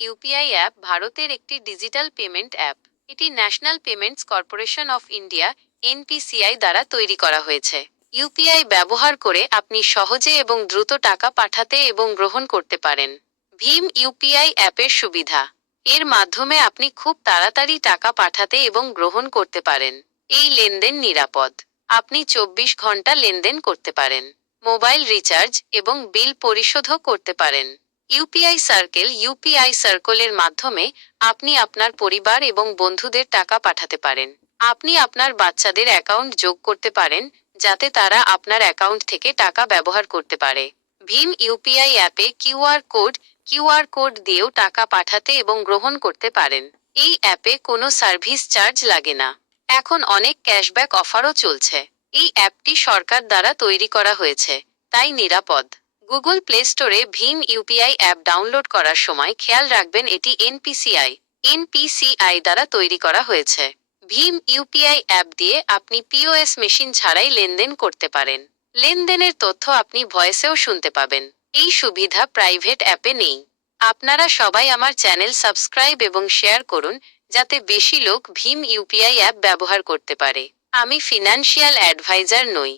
UPI app ভারতের একটি digital payment app. এটি national payments corporation of India NPCI দ্বারা তৈরি করা হয়েছে। ইউপিআই ব্যবহার করে আপনি সহজে এবং দ্রুত টাকা পাঠাতে এবং গ্রহণ করতে পারেন। ভীম ইউপিআই অ্যাপের সুবিধা। এর মাধ্যমে আপনি খুব তাড়াতাড়ি টাকা পাঠাতে এবং গ্রহণ করতে পারেন। এই লেনদেন নিরাপদ। আপনি 24 ঘন্টা লেনদেন করতে পারেন। মোবাইল রিচার্জ এবং বিল পরিশোধও করতে পারেন। ইউপিআই সার্কেলের মাধ্যমে আপনি আপনার পরিবার এবং বন্ধুদের টাকা পাঠাতে পারেন। আপনি আপনার বাচ্চাদের অ্যাকাউন্ট যোগ করতে পারেন যাতে তারা আপনার অ্যাকাউন্ট থেকে টাকা ব্যবহার করতে পারে। ভীম ইউপিআই অ্যাপে কিউআর কোড দিয়েও টাকা পাঠাতে এবং গ্রহণ করতে পারেন। এই অ্যাপে কোনো সার্ভিস চার্জ লাগে না। এখন অনেক ক্যাশব্যাক অফারও চলছে। এই অ্যাপটি সরকার দ্বারা তৈরি করা হয়েছে, তাই নিরাপদ। গুগল প্লে স্টোরে ভীম ইউপিআই অ্যাপ ডাউনলোড করার সময় খেয়াল রাখবেন এটি এনপিসিআই দ্বারা তৈরি করা হয়েছে। ভীম ইউপিআই অ্যাপ দিয়ে আপনি পিওএস মেশিন ছাড়াই লেনদেন করতে পারেন। লেনদেনের তথ্য আপনি ভয়েসেও শুনতে পাবেন। এই সুবিধা প্রাইভেট অ্যাপে নেই। আপনারা সবাই আমার চ্যানেল সাবস্ক্রাইব এবং শেয়ার করুন যাতে বেশি লোক ভীম ইউপিআই অ্যাপ ব্যবহার করতে পারে। আমি ফিনান্সিয়াল অ্যাডভাইজার নই।